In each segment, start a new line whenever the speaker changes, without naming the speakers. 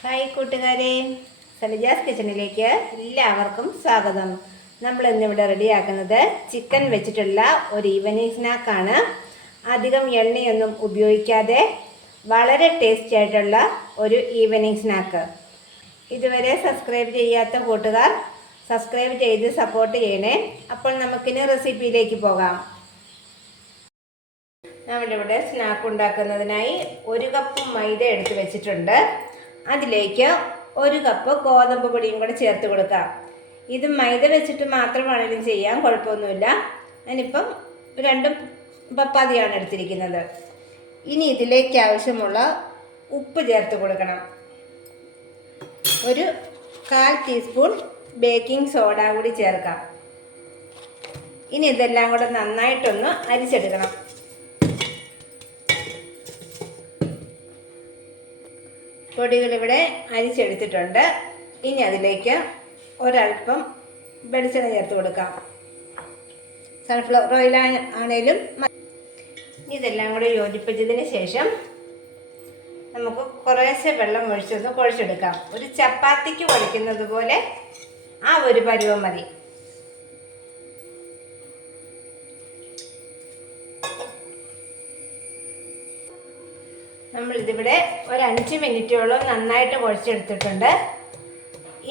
Hi കൂട്ടുകാരെ. സലജാസ് കിച്ചണിലേക്ക് എല്ലാവർക്കും സ്വാഗതം. നമ്മൾ ഇന്നിവിടെ റെഡിയാക്കുന്നത് ചിക്കൻ വെച്ചിട്ടുള്ള ഒരു ഈവനിങ് സ്നാക്കാണ്. അധികം എണ്ണയൊന്നും ഉപയോഗിക്കാതെ വളരെ ടേസ്റ്റി ആയിട്ടുള്ള ഒരു ഈവനിങ് സ്നാക്ക്. ഇതുവരെ സബ്സ്ക്രൈബ് ചെയ്യാത്ത കൂട്ടുകാർ സബ്സ്ക്രൈബ് ചെയ്ത് സപ്പോർട്ട് ചെയ്യണേ. അപ്പോൾ നമുക്കിനി റെസിപ്പിയിലേക്ക് പോകാം. നമ്മളിവിടെ സ്നാക്ക് ഉണ്ടാക്കുന്നതിനായി ഒരു കപ്പ് മൈദ എടുത്ത് വെച്ചിട്ടുണ്ട്. അതിലേക്ക് ഒരു കപ്പ് ഗോതമ്പ് പൊടിയും കൂടെ ചേർത്ത് കൊടുക്കാം. ഇത് മൈദ വെച്ചിട്ട് മാത്രമാണെങ്കിലും ചെയ്യാം കുഴപ്പമൊന്നുമില്ല. ഞാനിപ്പം രണ്ടും പപ്പാതിയാണ് എടുത്തിരിക്കുന്നത്. ഇനി ഇതിലേക്ക് ആവശ്യമുള്ള ഉപ്പ് ചേർത്ത് കൊടുക്കണം. ഒരു കാൽ ടീസ്പൂൺ ബേക്കിംഗ് സോഡ കൂടി ചേർക്കാം. ഇനി ഇതെല്ലാം കൂടെ നന്നായിട്ടൊന്ന് അരിച്ചെടുക്കണം. പൊടികൾ ഇവിടെ അരിച്ചെടുത്തിട്ടുണ്ട്. ഇനി അതിലേക്ക് ഒരൽപ്പം വെളിച്ചെണ്ണ ചേർത്ത് കൊടുക്കാം. സൺഫ്ലവർ ഓയിൽ ആണേലും ഇതെല്ലാം കൂടെ യോജിപ്പിച്ചതിന് ശേഷം നമുക്ക് കുറേശ്ശെ വെള്ളം ഒഴിച്ചൊന്ന് കുഴച്ചെടുക്കാം. ഒരു ചപ്പാത്തിക്ക് കുഴയ്ക്കുന്നത് പോലെ ആ ഒരു പരുവം മതി. നമ്മൾ ഇതിവിടെ ഒരു അഞ്ച് മിനിറ്റോളം നന്നായിട്ട് കുഴച്ചെടുത്തിട്ടുണ്ട്.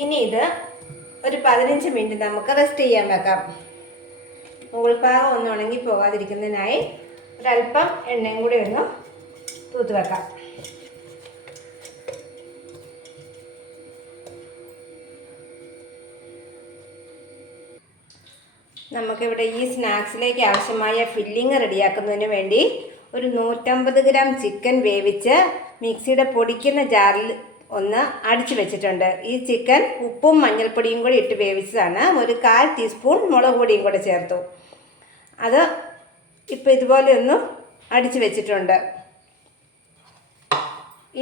ഇനി ഇത് ഒരു പതിനഞ്ച് മിനിറ്റ് നമുക്ക് റെസ്റ്റ് ചെയ്യാൻ വെക്കാം. മുകൾഭാഗം ഒന്ന് ഉണങ്ങി പോകാതിരിക്കുന്നതിനായി ഒരല്പം എണ്ണയും കൂടി ഒന്ന് തൂത്ത് വെക്കാം. നമുക്കിവിടെ ഈ സ്നാക്സിലേക്ക് ആവശ്യമായ ഫില്ലിങ് റെഡിയാക്കുന്നതിന് വേണ്ടി ഒരു നൂറ്റമ്പത് ഗ്രാം ചിക്കൻ വേവിച്ച് മിക്സിയുടെ പൊടിക്കുന്ന ജാറിൽ ഒന്ന് അടിച്ചു വെച്ചിട്ടുണ്ട്. ഈ ചിക്കൻ ഉപ്പും മഞ്ഞൾപ്പൊടിയും കൂടി ഇട്ട് വേവിച്ചതാണ്. ഒരു കാൽ ടീസ്പൂൺ മുളക് പൊടിയും കൂടെ ചേർത്തു. അത് ഇപ്പോൾ ഇതുപോലെ ഒന്ന് അടിച്ചു വെച്ചിട്ടുണ്ട്.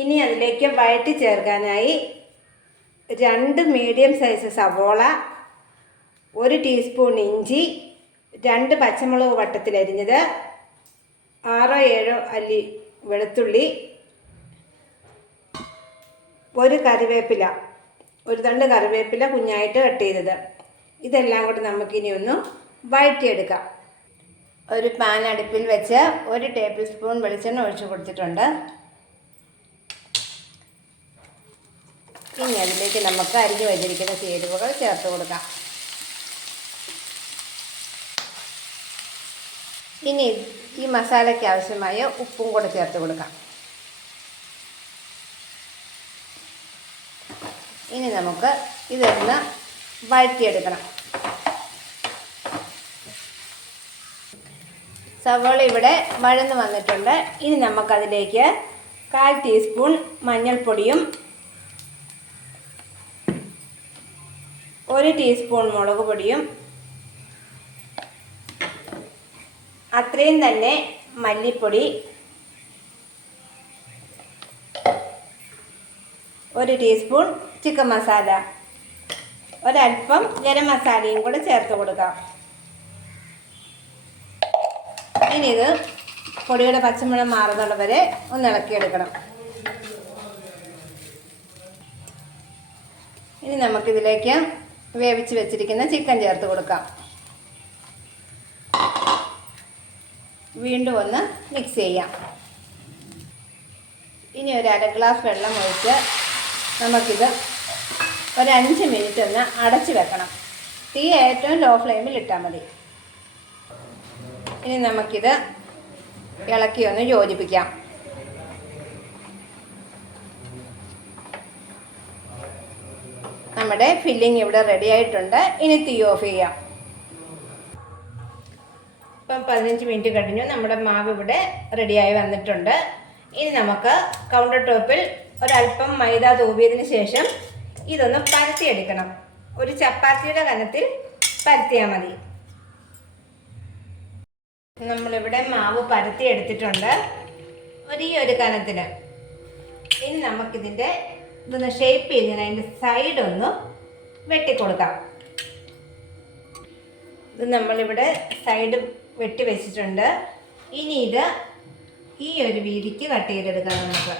ഇനി അതിലേക്ക് വഴറ്റി ചേർക്കാനായി രണ്ട് മീഡിയം സൈസ് സവോള ഒരു ടീസ്പൂൺ ഇഞ്ചി രണ്ട് പച്ചമുളക് വട്ടത്തിലരിഞ്ഞത് ആറോ ഏഴോ അല്ലി വെളുത്തുള്ളി ഒരു കറിവേപ്പില ഒരു തണ്ട് കറിവേപ്പില കുഞ്ഞായിട്ട് കട്ട് ചെയ്തത്. ഇതെല്ലാം കൂടി നമുക്കിനി ഒന്ന് വഴറ്റിയെടുക്കാം. ഒരു പാൻ അടുപ്പിൽ വെച്ച് ഒരു ടേബിൾ സ്പൂൺ വെളിച്ചെണ്ണ ഒഴിച്ചു കൊടുത്തിട്ടുണ്ട്. ഇനി അതിലേക്ക് നമുക്ക് അരിഞ്ഞു വെച്ചിരിക്കുന്ന ചേരുവകൾ ചേർത്ത് കൊടുക്കാം. ഇനി ഈ മസാലയ്ക്ക് ആവശ്യമായ ഉപ്പും കൂടെ ചേർത്ത് കൊടുക്കാം. ഇനി നമുക്ക് ഇതൊന്ന് വഴറ്റിയെടുക്കണം. സവോള ഇവിടെ വഴന്ന് വന്നിട്ടുണ്ട്. ഇനി നമുക്കതിലേക്ക് കാൽ ടീസ്പൂൺ മഞ്ഞൾപ്പൊടിയും ഒരു ടീസ്പൂൺ മുളക് പൊടിയും അത്രയും തന്നെ മല്ലിപ്പൊടി. ഒരു ടീസ്പൂൺ ചിക്കൻ മസാല. ഒരല്പം ഗരം മസാലയും കൂടെ ചേർത്ത് കൊടുക്കാം. ഇനി ഇത് പൊടിയുടെ പച്ചമുളക് മാറുന്നത് വരെ ഒന്ന് ഇളക്കിയെടുക്കണം. ഇനി നമുക്കിതിലേക്ക് വേവിച്ച് വെച്ചിരിക്കുന്ന ചിക്കൻ ചേർത്ത് കൊടുക്കാം. വീണ്ടും ഒന്ന് മിക്സ് ചെയ്യാം. ഇനി ഒരു അര ഗ്ലാസ് വെള്ളം ഒഴിച്ച് നമുക്കിത് ഒരു അഞ്ച് മിനിറ്റ് ഒന്ന് അടച്ച് വെക്കണം. തീ ഏറ്റവും ലോ ഫ്ലെയിമിൽ ഇട്ടാൽ മതി. ഇനി നമുക്കിത് ഇളക്കി ഒന്ന് യോജിപ്പിക്കാം. നമ്മുടെ ഫില്ലിംഗ് ഇവിടെ റെഡി ആയിട്ടുണ്ട്. ഇനി തീ ഓഫ് ചെയ്യാം. പതിനഞ്ച് മിനിറ്റ് കഴിഞ്ഞു. നമ്മുടെ മാവ് ഇവിടെ റെഡിയായി വന്നിട്ടുണ്ട്. ഇനി നമുക്ക് കൗണ്ടർ ടോപ്പിൽ ഒരല്പം മൈദ തൂവിയതിന് ശേഷം ഇതൊന്ന് പരത്തിയെടുക്കണം. ഒരു ചപ്പാത്തിയുടെ കനത്തിൽ പരത്തിയാൽ മതി. നമ്മളിവിടെ മാവ് പരത്തി എടുത്തിട്ടുണ്ട് ഒരു ഈ ഒരു കനത്തിന് ഇനി നമുക്കിതിന്റെ ഇതൊന്ന് ഷേപ്പ് ചെയ്യുന്നതിന് അതിന്റെ സൈഡൊന്ന് വെട്ടിക്കൊടുക്കാം. ഇത് നമ്മളിവിടെ സൈഡ് വെട്ടി വെച്ചിട്ടുണ്ട്. ഇനി ഇത് ഈ ഒരു വീതിക്ക് കട്ട് ചെയ്തെടുക്കാം നമുക്ക്.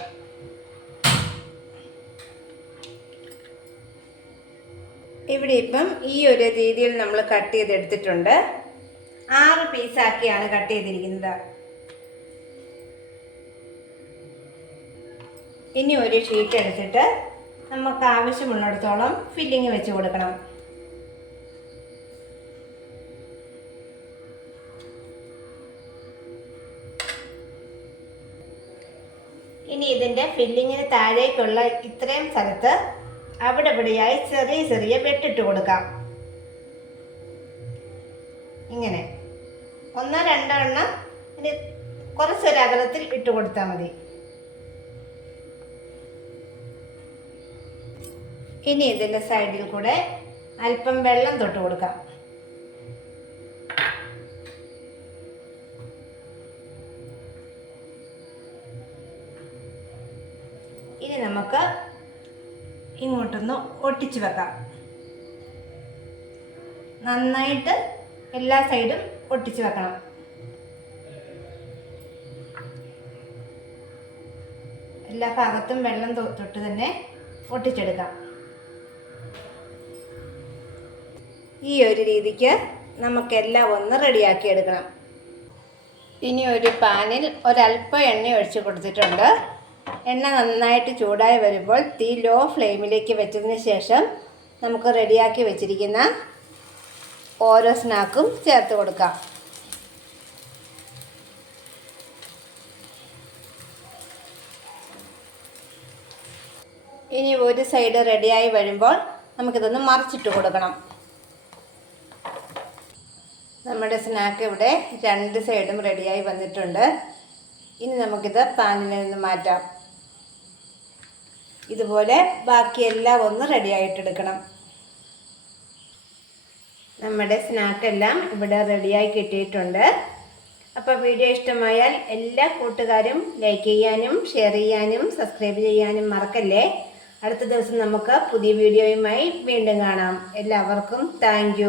ഇവിടെ ഇപ്പം ഈ ഒരു രീതിയിൽ നമ്മൾ കട്ട് ചെയ്തെടുത്തിട്ടുണ്ട്. ആറ് പീസാക്കിയാണ് കട്ട് ചെയ്തിരിക്കുന്നത്. ഇനി ഒരു ഷീറ്റ് എടുത്തിട്ട് നമുക്ക് ആവശ്യമുള്ളിടത്തോളം ഫില്ലിങ് വെച്ച് കൊടുക്കണം. ഇനി ഇതിന്റെ ഫില്ലിങ്ങിന് താഴേക്കുള്ള ഇത്രയും സ്ഥലത്ത് അവിടെ ഇവിടെയായി ചെറിയ ചെറിയ വെട്ടിട്ട് കൊടുക്കാം. ഇങ്ങനെ. ഒന്നോ രണ്ടോ എണ്ണം ഇനി കുറച്ചൊരു അകലത്തിൽ ഇട്ട് കൊടുത്താൽ മതി. ഇനി ഇതിന്റെ സൈഡിൽ കൂടെ അല്പം വെള്ളം തൊട്ട് കൊടുക്കാം. നമുക്ക് ഇങ്ങോട്ടൊന്ന് ഒട്ടിച്ചു വെക്കാം. നന്നായിട്ട് എല്ലാ സൈഡും ഒട്ടിച്ചു വെക്കണം. എല്ലാ ഭാഗത്തും വെള്ളം തൊട്ട് തന്നെ ഒട്ടിച്ചെടുക്കാം. ഈ ഒരു രീതിക്ക് നമുക്കെല്ലാം ഒന്ന് റെഡിയാക്കി എടുക്കണം. ഇനി ഒരു പാനിൽ ഒരല്പം എണ്ണ ഒഴിച്ച് കൊടുത്തിട്ടുണ്ട്. എണ്ണ നന്നായിട്ട് ചൂടായി വരുമ്പോൾ തീ ലോ ഫ്ലെയിമിലേക്ക് വെച്ചതിന് ശേഷം നമുക്ക് റെഡിയാക്കി വെച്ചിരിക്കുന്ന ഓരോ സ്നാക്കും ചേർത്ത് കൊടുക്കാം. ഇനി ഒരു സൈഡ് റെഡിയായി വരുമ്പോൾ നമുക്കിതൊന്ന് മറിച്ചിട്ട് കൊടുക്കണം. നമ്മുടെ സ്നാക്ക് ഇവിടെ രണ്ട് സൈഡും റെഡിയായി വന്നിട്ടുണ്ട്. ഇനി നമുക്കിത് പാനിൽ നിന്ന് മാറ്റാം. ഇതുപോലെ ബാക്കിയെല്ലാം ഒന്ന് റെഡി ആയിട്ടെടുക്കണം. നമ്മുടെ സ്നാക്കെല്ലാം ഇവിടെ റെഡിയായി കിട്ടിയിട്ടുണ്ട്. അപ്പോൾ വീഡിയോ ഇഷ്ടമായാൽ എല്ലാ കൂട്ടുകാരും ലൈക്ക് ചെയ്യാനും ഷെയർ ചെയ്യാനും സബ്സ്ക്രൈബ് ചെയ്യാനും മറക്കല്ലേ? അടുത്ത ദിവസം നമുക്ക് പുതിയ വീഡിയോയുമായി വീണ്ടും കാണാം. എല്ലാവർക്കും താങ്ക്